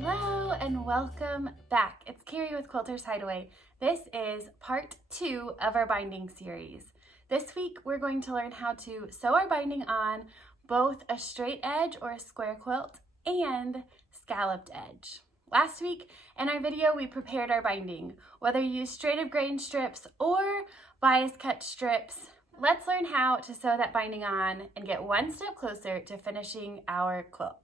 Hello and welcome back. It's Carrie with Quilter's Hideaway. This is part 2 of our binding series. This week we're going to learn how to sew our binding on both a straight edge or a square quilt and scalloped edge. Last week in our video we prepared our binding. Whether you use straight of grain strips or bias cut strips, let's learn how to sew that binding on and get one step closer to finishing our quilts.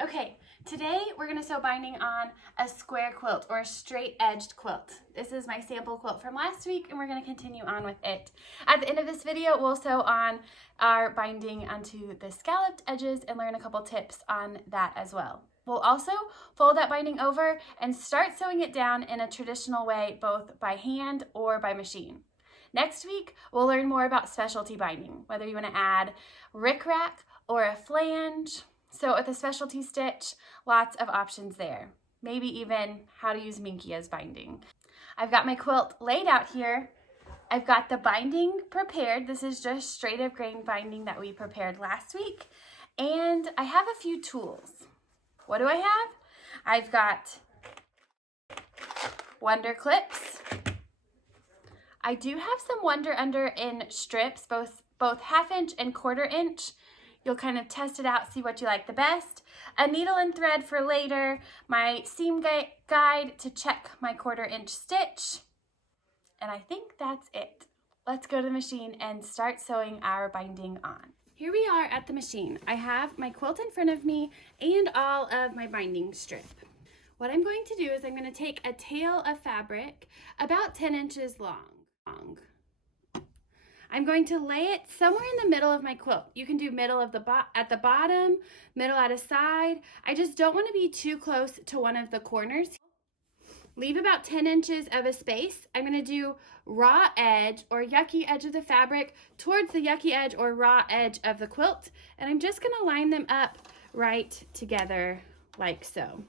Okay, today we're going to sew binding on a square quilt or a straight edged quilt. This is my sample quilt from last week and we're going to continue on with it. At the end of this video, we'll sew on our binding onto the scalloped edges and learn a couple tips on that as well. We'll also fold that binding over and start sewing it down in a traditional way, both by hand or by machine. Next week, we'll learn more about specialty binding, whether you want to add rickrack or a flange. So with a specialty stitch, lots of options there. Maybe even how to use Minky as binding. I've got my quilt laid out here. I've got the binding prepared. This is just straight of grain binding that we prepared last week. And I have a few tools. What do I have? I've got Wonder clips. I do have some Wonder Under in strips, both 1/2 inch and 1/4 inch. You'll kind of test it out, see what you like the best. A needle and thread for later, my seam guide to check my 1/4 inch stitch. And I think that's it. Let's go to the machine and start sewing our binding on. Here we are at the machine. I have my quilt in front of me and all of my binding strip. What I'm going to do is I'm going to take a tail of fabric about 10 inches long. I'm going to lay it somewhere in the middle of my quilt. You can do middle of at the bottom, middle at a side. I just don't want to be too close to one of the corners. Leave about 10 inches of a space. I'm going to do raw edge or yucky edge of the fabric towards the yucky edge or raw edge of the quilt. And I'm just going to line them up right together like so.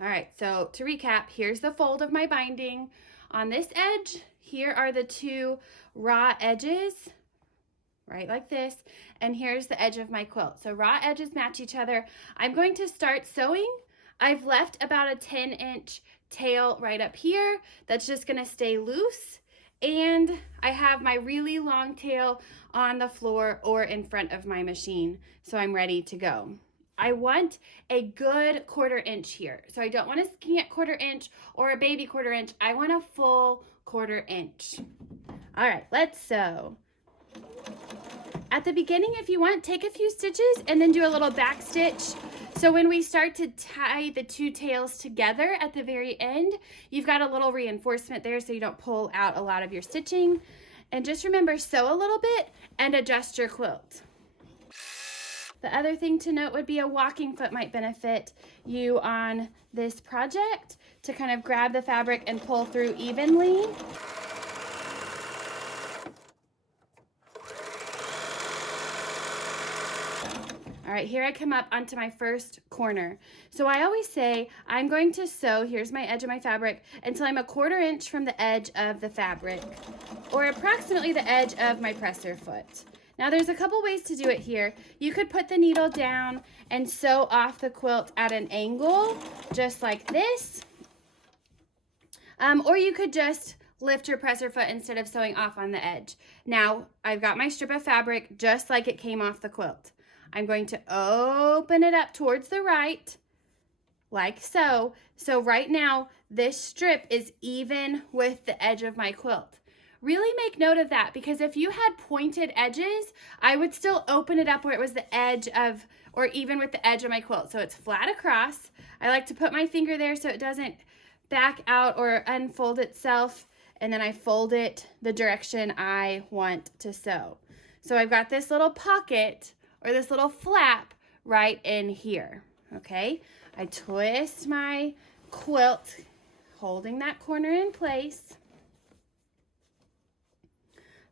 All right, so to recap, here's the fold of my binding. On this edge, here are the two raw edges, right like this, and here's the edge of my quilt. So raw edges match each other. I'm going to start sewing. I've left about a 10-inch tail right up here that's just gonna stay loose, and I have my really long tail on the floor or in front of my machine, so I'm ready to go. I want a good 1/4 inch here. So I don't want a scant 1/4 inch or a baby 1/4 inch. I want a full 1/4 inch. All right, let's sew. At the beginning, if you want, take a few stitches and then do a little back stitch. So when we start to tie the two tails together at the very end, you've got a little reinforcement there so you don't pull out a lot of your stitching. And just remember, sew a little bit and adjust your quilt. The other thing to note would be a walking foot might benefit you on this project to kind of grab the fabric and pull through evenly. All right, here I come up onto my first corner. So I always say I'm going to sew, here's my edge of my fabric, until I'm a 1/4 inch from the edge of the fabric, or approximately the edge of my presser foot. Now there's a couple ways to do it here. You could put the needle down and sew off the quilt at an angle, just like this. Or you could just lift your presser foot instead of sewing off on the edge. Now I've got my strip of fabric just like it came off the quilt. I'm going to open it up towards the right, like so. So right now this strip is even with the edge of my quilt. Really make note of that, because if you had pointed edges, I would still open it up where it was the edge of, or even with the edge of my quilt. So it's flat across. I like to put my finger there so it doesn't back out or unfold itself, and then I fold it the direction I want to sew. So I've got this little pocket or this little flap right in here, okay? I twist my quilt, holding that corner in place.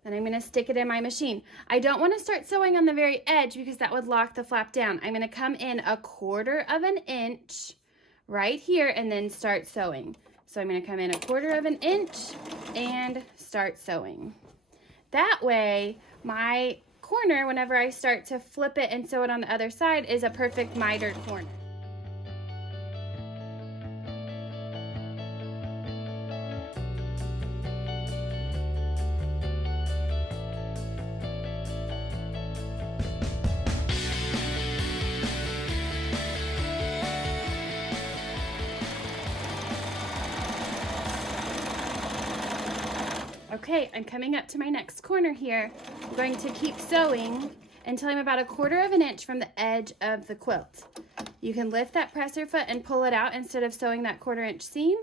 Then I'm going to stick it in my machine. I don't want to start sewing on the very edge because that would lock the flap down. I'm going to come in a 1/4 of an inch right here and then start sewing. So I'm going to come in a 1/4 of an inch and start sewing. That way my corner, whenever I start to flip it and sew it on the other side, is a perfect mitered corner. Okay, I'm coming up to my next corner here. I'm going to keep sewing until I'm about 1/4 of an inch from the edge of the quilt. You can lift that presser foot and pull it out instead of sewing that 1/4 inch seam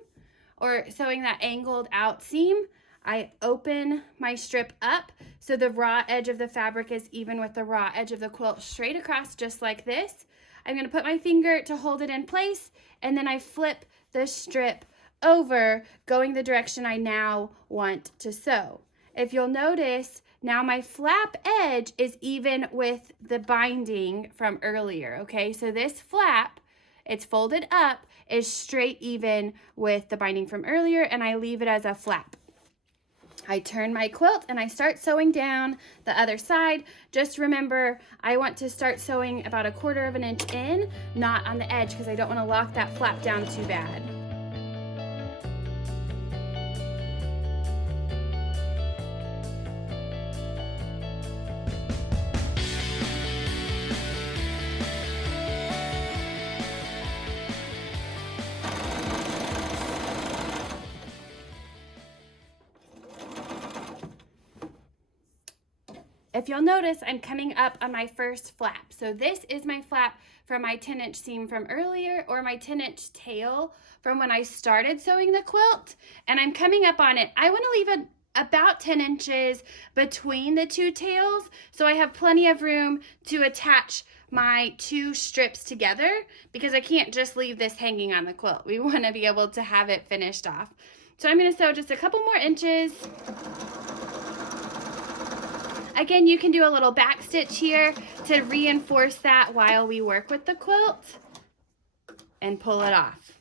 or sewing that angled out seam. I open my strip up so the raw edge of the fabric is even with the raw edge of the quilt straight across, just like this. I'm going to put my finger to hold it in place, and then I flip the strip over, going the direction I now want to sew. If you'll notice, now my flap edge is even with the binding from earlier, okay? So this flap, it's folded up, is straight even with the binding from earlier, and I leave it as a flap. I turn my quilt and I start sewing down the other side. Just remember, I want to start sewing about 1/4 of an inch in, not on the edge, because I don't want to lock that flap down too bad. If you'll notice, I'm coming up on my first flap. So this is my flap from my 10-inch seam from earlier, or my 10-inch tail from when I started sewing the quilt, and I'm coming up on it. I want to leave about 10 inches between the two tails, so I have plenty of room to attach my two strips together, because I can't just leave this hanging on the quilt. We want to be able to have it finished off. So I'm going to sew just a couple more inches. Again, you can do a little back stitch here to reinforce that while we work with the quilt, and pull it off.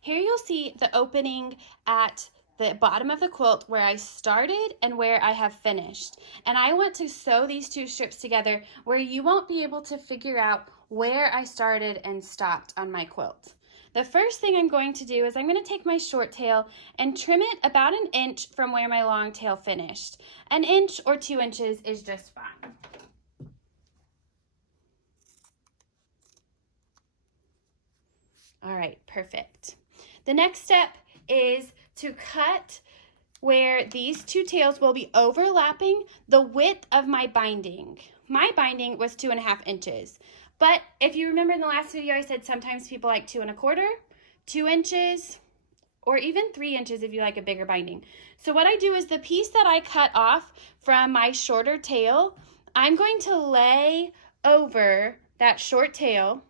Here you'll see the opening at the bottom of the quilt where I started and where I have finished. And I want to sew these two strips together where you won't be able to figure out where I started and stopped on my quilt. The first thing I'm going to do is I'm going to take my short tail and trim it about 1 inch from where my long tail finished. 1 inch or 2 inches is just fine. All right, perfect. The next step is to cut where these two tails will be overlapping the width of my binding. My binding was 2.5 inches. But if you remember in the last video, I said sometimes people like 2 1/4, 2 inches, or even 3 inches if you like a bigger binding. So what I do is the piece that I cut off from my shorter tail, I'm going to lay over that short tail.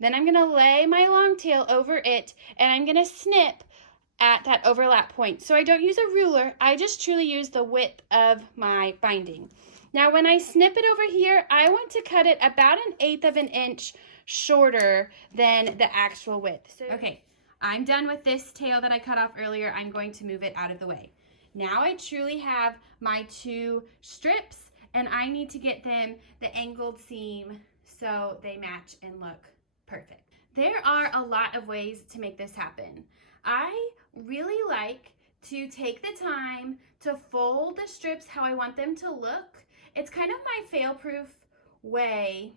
Then I'm going to lay my long tail over it, and I'm going to snip at that overlap point. So I don't use a ruler, I just truly use the width of my binding. Now when I snip it over here, I want to cut it about 1/8 of an inch shorter than the actual width. So, okay, I'm done with this tail that I cut off earlier. I'm going to move it out of the way. Now I truly have my two strips, and I need to get them the angled seam so they match and look perfect. There are a lot of ways to make this happen. I really like to take the time to fold the strips how I want them to look. It's kind of my fail-proof way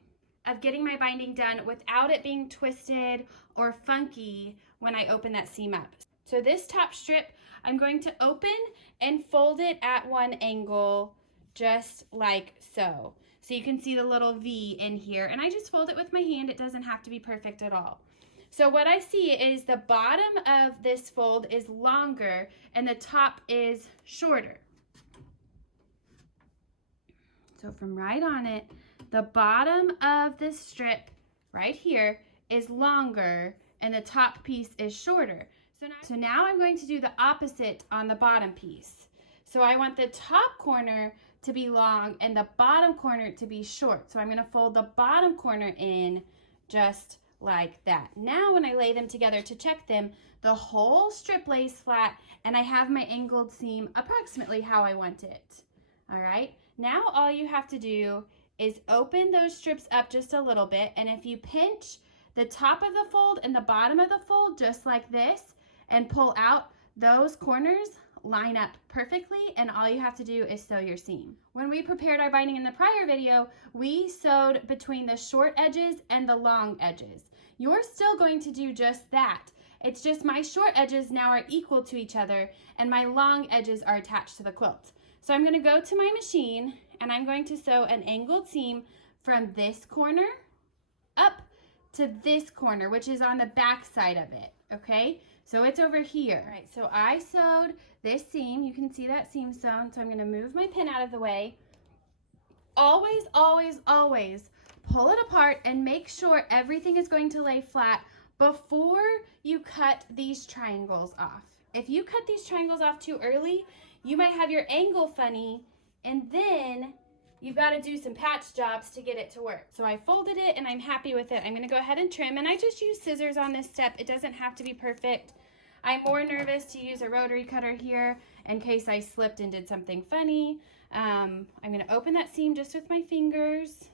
of getting my binding done without it being twisted or funky when I open that seam up. So this top strip, I'm going to open and fold it at one angle, just like so. So you can see the little V in here, and I just fold it with my hand. It doesn't have to be perfect at all. So what I see is the bottom of this fold is longer and the top is shorter. So from right on it, the bottom of this strip right here is longer and the top piece is shorter. So now I'm going to do the opposite on the bottom piece. So I want the top corner to be long and the bottom corner to be short. So I'm going to fold the bottom corner in just like that. Now when I lay them together to check them, the whole strip lays flat and I have my angled seam approximately how I want it. All right. Now all you have to do is open those strips up just a little bit, and if you pinch the top of the fold and the bottom of the fold just like this and pull out, those corners line up perfectly, and all you have to do is sew your seam. When we prepared our binding in the prior video, we sewed between the short edges and the long edges. You're still going to do just that. It's just my short edges now are equal to each other and my long edges are attached to the quilt. So I'm going to go to my machine and I'm going to sew an angled seam from this corner up to this corner, which is on the back side of it, okay? So it's over here. All right, so I sewed this seam. You can see that seam sewn, so I'm going to move my pin out of the way. Always, always, always pull it apart and make sure everything is going to lay flat before you cut these triangles off. If you cut these triangles off too early, you might have your angle funny, and then you've got to do some patch jobs to get it to work. So I folded it and I'm happy with it. I'm going to go ahead and trim, and I just use scissors on this step. It doesn't have to be perfect. I'm more nervous to use a rotary cutter here in case I slipped and did something funny. I'm going to open that seam just with my fingers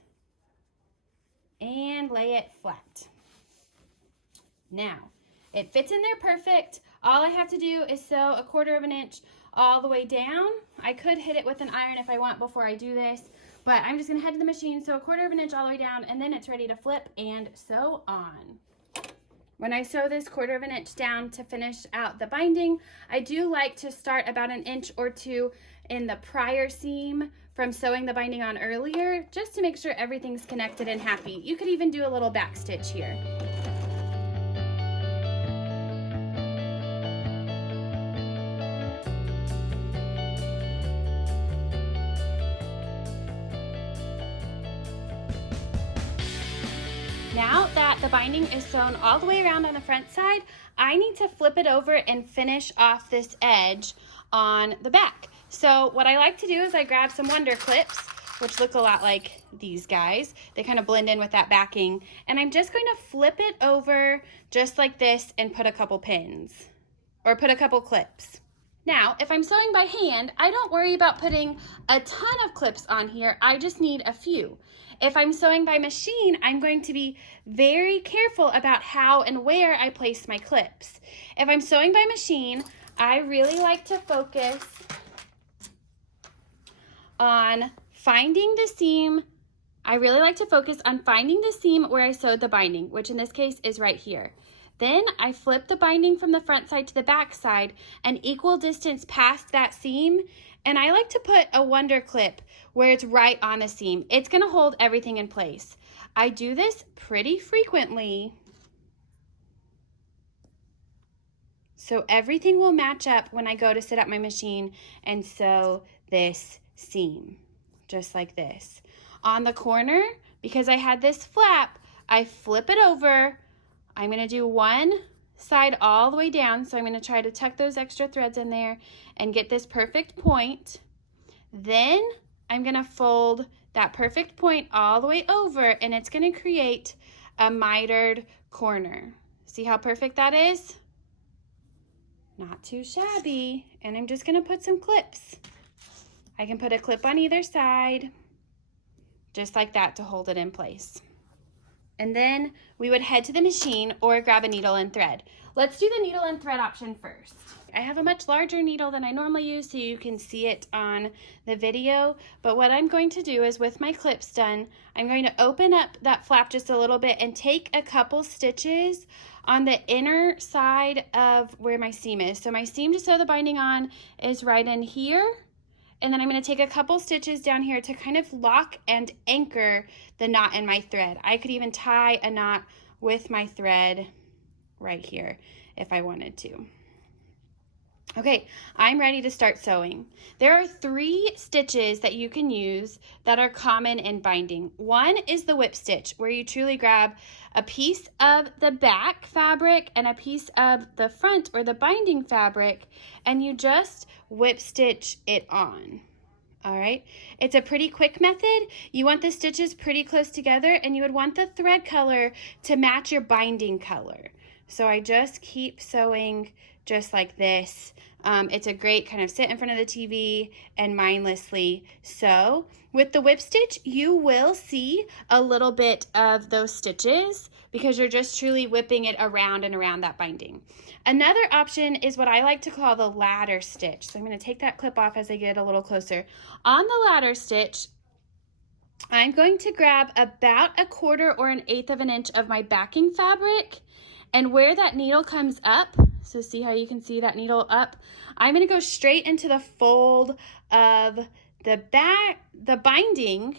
and lay it flat. Now, it fits in there perfect. All I have to do is sew 1/4 of an inch all the way down. I could hit it with an iron if I want before I do this, but I'm just going to head to the machine, sew 1/4 of an inch all the way down, and then it's ready to flip and sew on. When I sew this 1/4 of an inch down to finish out the binding, I do like to start about 1 inch or 2 in the prior seam from sewing the binding on earlier, just to make sure everything's connected and happy. You could even do a little back stitch here. Now that the binding is sewn all the way around on the front side, I need to flip it over and finish off this edge on the back. So what I like to do is I grab some Wonder Clips, which look a lot like these guys. They kind of blend in with that backing. And I'm just going to flip it over just like this and put a couple pins, or put a couple clips. Now, if I'm sewing by hand, I don't worry about putting a ton of clips on here. I just need a few. If I'm sewing by machine, I'm going to be very careful about how and where I place my clips. If I'm sewing by machine, I really like to focus on finding the seam. I really like to focus on finding the seam where I sewed the binding, which in this case is right here. Then I flip the binding from the front side to the back side, an equal distance past that seam, and I like to put a Wonder Clip where it's right on the seam. It's going to hold everything in place. I do this pretty frequently, so everything will match up when I go to sit at my machine and sew this seam, just like this. On the corner, because I had this flap, I flip it over. I'm going to do one side all the way down, so I'm going to try to tuck those extra threads in there and get this perfect point. Then I'm going to fold that perfect point all the way over, and it's going to create a mitered corner. See how perfect that is? Not too shabby. And I'm just going to put some clips. I can put a clip on either side, just like that, to hold it in place. And then we would head to the machine or grab a needle and thread. Let's do the needle and thread option first. I have a much larger needle than I normally use, so you can see it on the video. But what I'm going to do is, with my clips done, I'm going to open up that flap just a little bit and take a couple stitches on the inner side of where my seam is. So my seam to sew the binding on is right in here. And then I'm going to take a couple stitches down here to kind of lock and anchor the knot in my thread. I could even tie a knot with my thread right here if I wanted to. Okay, I'm ready to start sewing. There are 3 stitches that you can use that are common in binding. One is the whip stitch, where you truly grab a piece of the back fabric and a piece of the front or the binding fabric, and you just whip stitch it on. All right, it's a pretty quick method. You want the stitches pretty close together, and you would want the thread color to match your binding color. So I just keep sewing just like this It's a great kind of sit in front of the TV and mindlessly sew. With the whip stitch, you will see a little bit of those stitches because you're just truly whipping it around and around that binding. Another option is what I like to call the ladder stitch. So I'm going to take that clip off as I get a little closer. On the ladder stitch, I'm going to grab about 1/4 or 1/8 of an inch of my backing fabric, and where that needle comes up, so see how you can see that needle up, I'm going to go straight into the fold of the binding.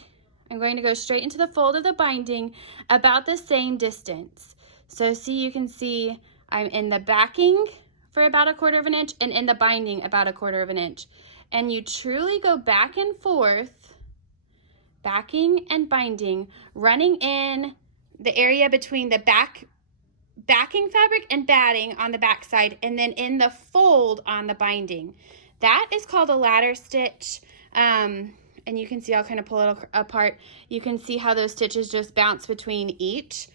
I'm going to go straight into the fold of the binding about the same distance. So see, you can see I'm in the backing for about 1/4 of an inch and in the binding about 1/4 of an inch. And you truly go back and forth, backing and binding, running in the area between the backing fabric and batting on the back side, and then in the fold on the binding. That is called a ladder stitch. And you can see, I'll kind of pull it apart. You can see how those stitches just bounce between each.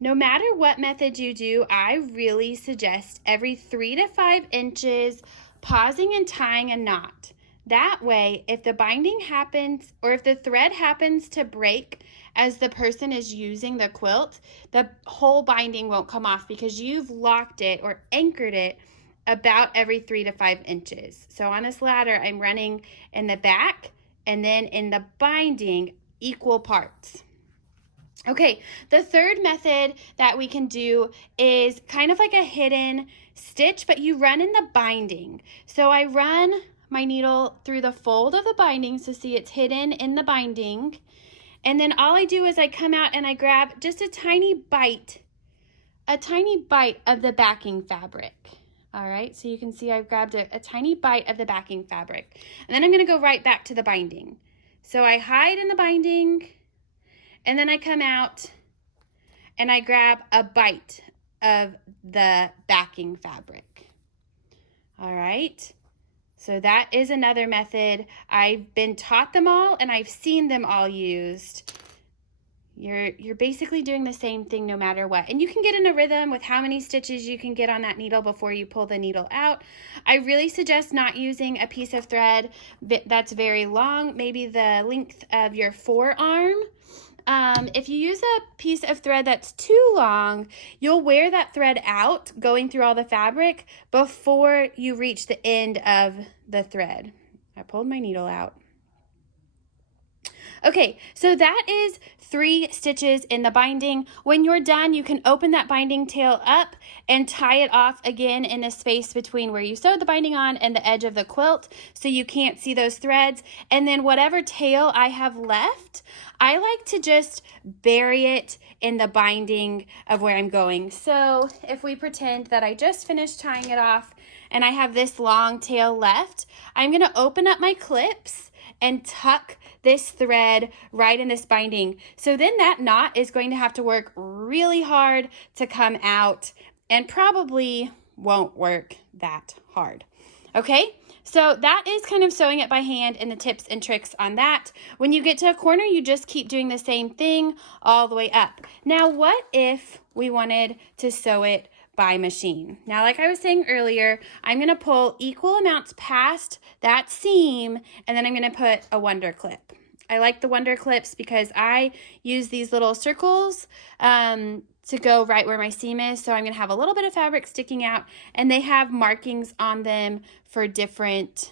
No matter what method you do, I really suggest every 3 to 5 inches pausing and tying a knot. That way, if the binding happens, or if the thread happens to break as the person is using the quilt, the whole binding won't come off because you've locked it or anchored it about every 3 to 5 inches. So on this ladder, I'm running in the back and then in the binding equal parts. Okay, the third method that we can do is kind of like a hidden stitch, but you run in the binding. So I run my needle through the fold of the binding, so see it's hidden in the binding. And then all I do is I come out and I grab just a tiny bite of the backing fabric. All right, so you can see I've grabbed a tiny bite of the backing fabric. And then I'm gonna go right back to the binding. So I hide in the binding, and then I come out and I grab a bite of the backing fabric. All right, so that is another method. I've been taught them all and I've seen them all used. You're basically doing the same thing no matter what. And you can get in a rhythm with how many stitches you can get on that needle before you pull the needle out. I really suggest not using a piece of thread that's very long, maybe the length of your forearm. If you use a piece of thread that's too long, you'll wear that thread out going through all the fabric before you reach the end of the thread. I pulled my needle out. Okay, so that is 3 stitches in the binding. When you're done, you can open that binding tail up and tie it off again in the space between where you sewed the binding on and the edge of the quilt so you can't see those threads. And then whatever tail I have left, I like to just bury it in the binding of where I'm going. So if we pretend that I just finished tying it off and I have this long tail left, I'm gonna open up my clips and tuck this thread right in this binding. So then that knot is going to have to work really hard to come out and probably won't work that hard. Okay, so that is kind of sewing it by hand and the tips and tricks on that. When you get to a corner, you just keep doing the same thing all the way up. Now, what if we wanted to sew it by machine? Now, like I was saying earlier, I'm going to pull equal amounts past that seam, and then I'm going to put a wonder clip. I like the wonder clips because I use these little circles to go right where my seam is. So I'm going to have a little bit of fabric sticking out, and they have markings on them for different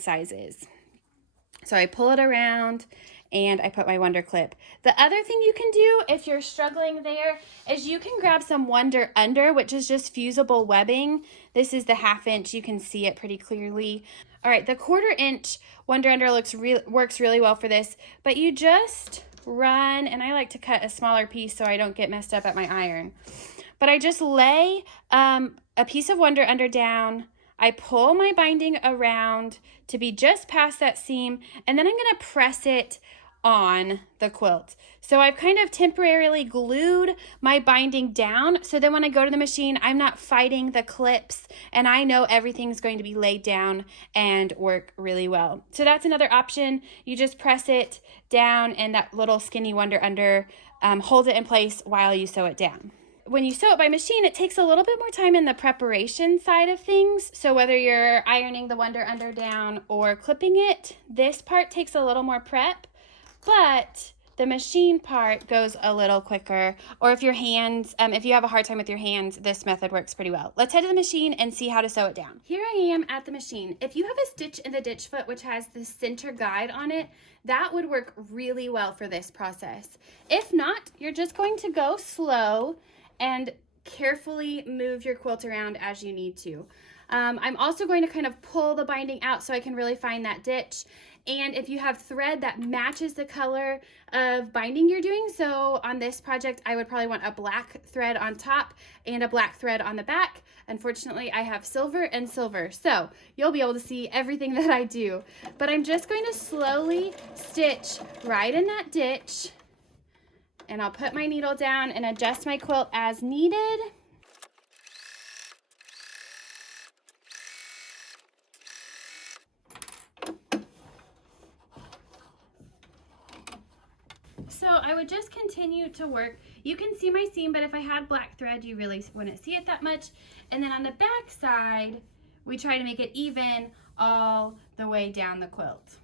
sizes. So I pull it around and I put my wonder clip. The other thing you can do if you're struggling there is you can grab some wonder under, which is just fusible webbing. This is the 1/2 inch. You can see it pretty clearly. All right, the 1/4 inch wonder under works really well for this, but you just run, and I like to cut a smaller piece so I don't get messed up at my iron. But I just lay a piece of wonder under down. I pull my binding around to be just past that seam, and then I'm going to press it on the quilt. So I've kind of temporarily glued my binding down, so then when I go to the machine, I'm not fighting the clips, and I know everything's going to be laid down and work really well. So that's another option. You just press it down, and that little skinny wonder under holds it in place while you sew it down. when you sew it by machine, it takes a little bit more time in the preparation side of things. So whether you're ironing the wonder under down or clipping it, this part takes a little more prep, but the machine part goes a little quicker. Or if your hands, if you have a hard time with your hands, this method works pretty well. Let's head to the machine and see how to sew it down. Here I am at the machine. If you have a stitch in the ditch foot, which has the center guide on it, that would work really well for this process. If not, you're just going to go slow and carefully move your quilt around as you need to. I'm also going to kind of pull the binding out so I can really find that ditch. And if you have thread that matches the color of binding you're doing, so on this project, I would probably want a black thread on top and a black thread on the back. Unfortunately, I have silver and silver, so you'll be able to see everything that I do. But I'm just going to slowly stitch right in that ditch, and I'll put my needle down and adjust my quilt as needed. So I would just continue to work. You can see my seam, but if I had black thread, you really wouldn't see it that much. And then on the back side, we try to make it even all the way down the quilt.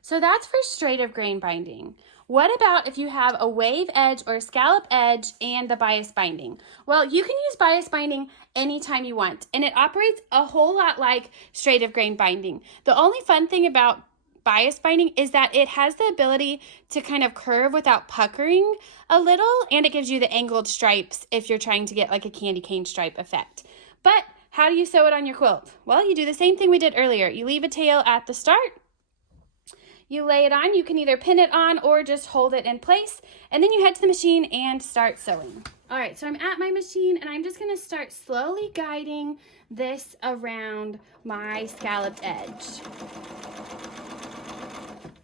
So that's for straight of grain binding. What about if you have a wave edge or a scallop edge and the bias binding? Well, you can use bias binding anytime you want, and it operates a whole lot like straight of grain binding. The only fun thing about bias binding is that it has the ability to kind of curve without puckering a little, and it gives you the angled stripes if you're trying to get like a candy cane stripe effect. But how do you sew it on your quilt? Well, you do the same thing we did earlier. You leave a tail at the start, you lay it on, you can either pin it on or just hold it in place, and then you head to the machine and start sewing. All right, so I'm at my machine and I'm just gonna start slowly guiding this around my scalloped edge.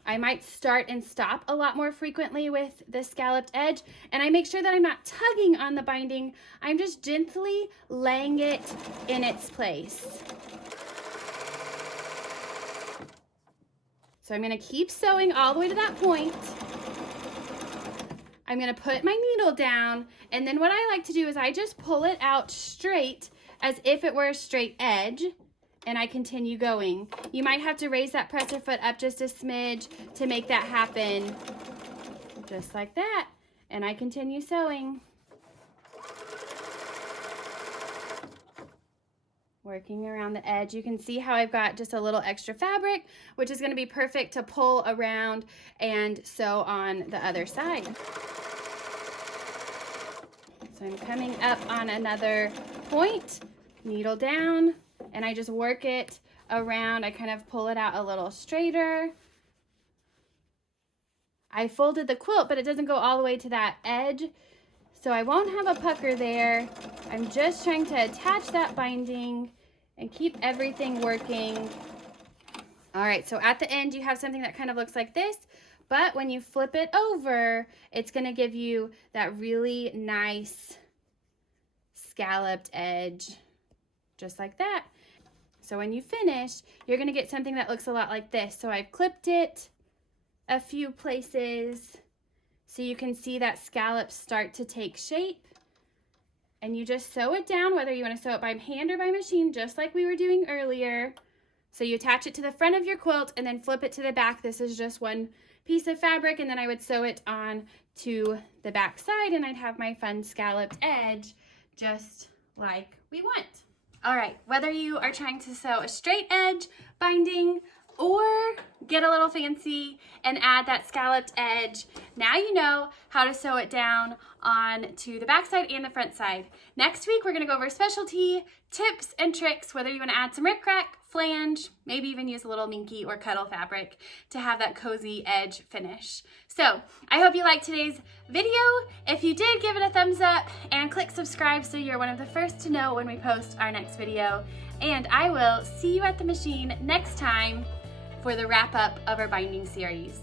I might start and stop a lot more frequently with the scalloped edge, and I make sure that I'm not tugging on the binding. I'm just gently laying it in its place. So I'm gonna keep sewing all the way to that point. I'm gonna put my needle down, and then what I like to do is I just pull it out straight as if it were a straight edge, and I continue going. You might have to raise that presser foot up just a smidge to make that happen. Just like that. And I continue sewing. Working around the edge. You can see how I've got just a little extra fabric, which is going to be perfect to pull around and sew on the other side. So I'm coming up on another point, needle down, and I just work it around. I kind of pull it out a little straighter. I folded the quilt, but it doesn't go all the way to that edge, so I won't have a pucker there. I'm just trying to attach that binding and keep everything working. All right, so at the end, you have something that kind of looks like this, but when you flip it over, it's gonna give you that really nice scalloped edge, just like that. So when you finish, you're gonna get something that looks a lot like this. So I've clipped it a few places so you can see that scallop start to take shape. And you just sew it down, whether you wanna sew it by hand or by machine, just like we were doing earlier. So you attach it to the front of your quilt and then flip it to the back. This is just one piece of fabric, and then I would sew it on to the back side, and I'd have my fun scalloped edge just like we want. All right, whether you are trying to sew a straight edge binding or get a little fancy and add that scalloped edge, now you know how to sew it down on to the back side and the front side. Next week, we're gonna go over specialty tips and tricks, whether you wanna add some rickrack, flange, maybe even use a little minky or cuddle fabric to have that cozy edge finish. So I hope you liked today's video. If you did, give it a thumbs up and click subscribe so you're one of the first to know when we post our next video. And I will see you at the machine next time for the wrap up of our binding series.